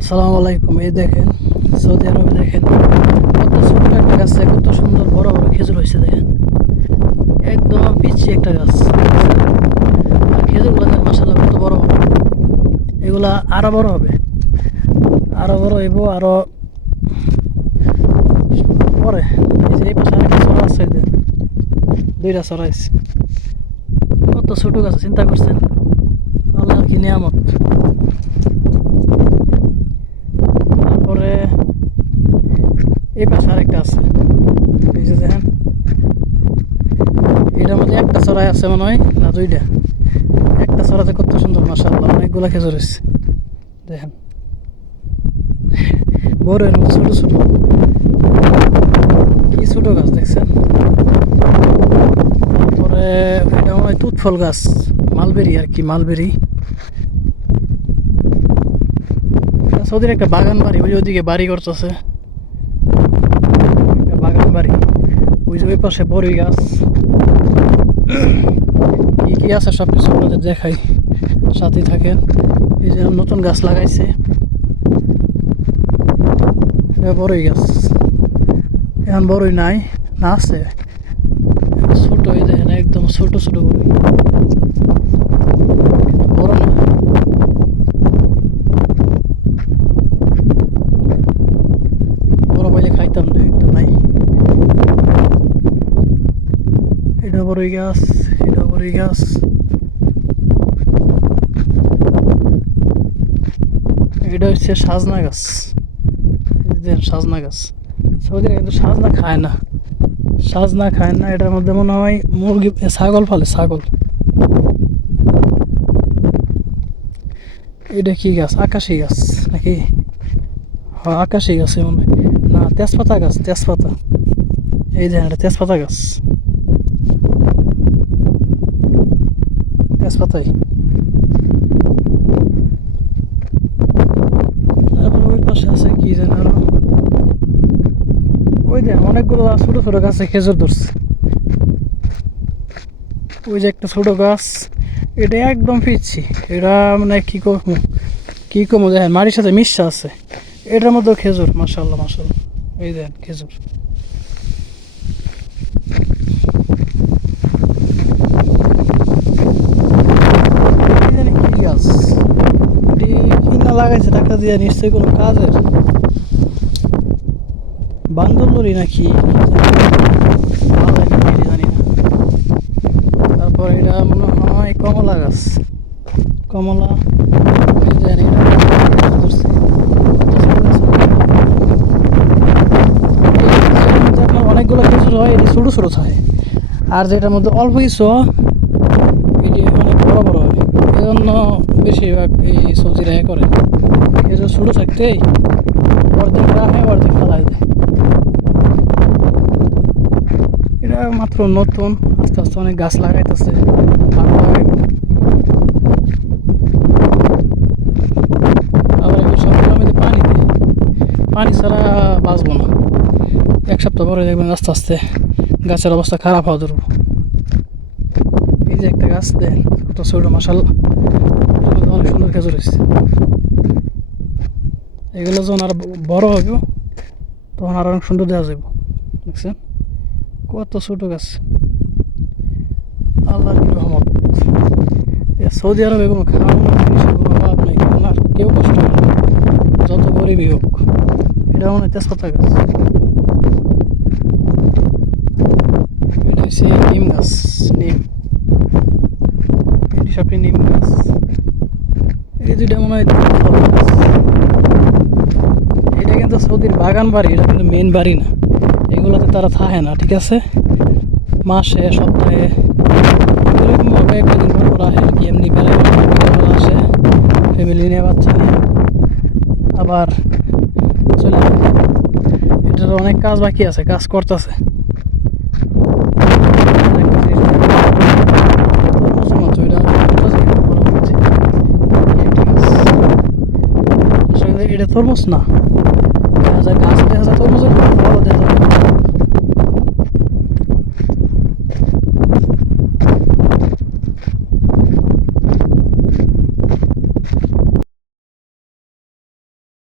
আসসালামু আলাইকুম। এই দেখেন, সৌদি আরবে দেখেন কত ছোট্ট একটা গাছে কত সুন্দর বড় বড় খেজুর হয়েছে। দেখেন একদম পিচ্ছি একটা গাছ, আর খেজুরগুলো দেখেন মাসাল্লাহ কত বড় বড়। এগুলা আরো বড় হবে, আরো বড় হইব আরো পরে। এই যে এই পাশে আরেকটা ছড়া আছে, এই যে দুইটা ছড়া আছে। কত ছোট গাছ, চিন্তা করছেন? আল্লাহর কি নিয়ামত। তারপরে এই পাশে আরেকটা আছে, এই যে দেখেন এটার মধ্যে একটা ছড়াই আছে মনে হয়, না দুইটা। একটা ছড়াতে কত সুন্দর মাশাআল্লাহ, অনেকগুলা খেজুর হয়েছে। দেখেন বড় এর মতো ছোট ছোট, কি ছোট গাছ দেখছেন। তারপরে এটা মনে হয় তুত ফল গাছ, মালবেরি আর কি, মালবেরি। সৌদির একটা বাগান বাড়ি, ওই ওইদিকে বাড়ি করতেছে, একটা বাগান বাড়ি। ওই যে ওই পাশে বড়ই গাছ। কি কি আছে সব কিছু আপনাদের দেখাই, সাথে থাকেন। এই যে নতুন গাছ লাগাইছে, এটা বড়ই গাছ। এখন বড়ই নাই, না আছে ছোট। এই দেখেন একদম ছোট ছোট বড়ই, বড় না। বড় পাইলে খাইতাম, না একটু নাই। এটা বড়ই গাছ, এটা বড়ই গাছ। এটা হচ্ছে সাজনা গাছ, দেখেন সাজনা গাছ। সৌদিরা কিন্তু সাজনা খায় না, সাজনা খায় না। এটার মধ্যে মনে হয় মুরগি ছাগল ফালে, ছাগল। এটা কি গাছ? আকাশি গাছ নাকি? হ্যাঁ আকাশি গাছ মনে হয়, না তেজপাতা গাছ, তেজপাতা। এই দেখেন এটা তেজপাতা গাছ, তেজপাতাই। তারপর ওই পাশে আছে কি যেন আরো, ওই দেখেন অনেকগুলো ছোট ছোট গাছে খেজুর ধরছে। ওই যে একটা ছোট গাছ, এটা একদম পিচ্ছি। এটা মানে কি কমো দেখেন মাটির সাথে মিশা আছে। এটার মধ্যেও খেজুর, মাশাল্লাহ মাশাল্লাহ। এই দেখেন খেজুর। এই জানি কি গাছ, এটি কি না লাগাইছে টাকা দিয়ে, নিশ্চয়ই কোনো কাজের। বান্দরলরি নাকি জানি না। তারপর এটা মনে হয় কমলা গাছ, কমলা। এই জানি না, ধরছে। আপনার অনেকগুলো খেজুর হয়, এটি ছোটো ছোটো থাকে। আর যেটার মধ্যে অল্প কিছু, এটি অনেক বড় বড় হয়। এজন্য বেশিরভাগ এই সবজিরা করে খেজুর ছোটো থাকতেই অর্ধেক রাখে, অর্ধেক ফেলায় দেয়। এটা মাত্র নতুন, আস্তে আস্তে অনেক গাছ লাগাইতেছে, ভালো লাগাইব। আবার এগুলো সবগুলো আমি পানি দিই, পানি ছাড়া বাঁচবো না। এক সপ্তাহ পরে দেখবেন আস্তে আস্তে গাছের অবস্থা খারাপ হওয়া ধরবো। এই যে একটা গাছ দেন কত ছোট, মাশাআল্লাহ অনেক সুন্দর খেজুর হয়েছে। এগুলো যখন আর বড় হবে তখন আর অনেক সুন্দর দেওয়া যাবে। দেখছেন কত ছোট গাছ, আল্লাহর কি রহমত। সৌদি আরবে কোনো খাওয়ানোর জিনিসের কোনো অভাব নেই, কারণ আর কেউ কষ্ট হয় না, যত গরিবই হোক। এটা মনে হয় তেজপাতা গাছ। এটা হচ্ছে নিম গাছ, নিম। এটি সবটি নিম গাছ। এই দুইটা মনে হয় ফল গাছ। এটা কিন্তু সৌদির বাগান বাড়ি, এটা কিন্তু মেন বাড়ি না। এগুলোতে তারা থাকে না, ঠিক আছে। মাসে সপ্তাহে এরকমভাবে কদিন পর পর আসে আর কি, এমনি বেড়াবেড়া আসে ফ্যামিলি নিয়ে, বাচ্চা নিয়ে, আবার চলে আসে। এটার অনেক কাজ বাকি আছে, কাজ করতেছে। এটা তরমুজ না, দেখা যায় গাছ দেখা যায় তরমুজের, ফলও দেখা যায়।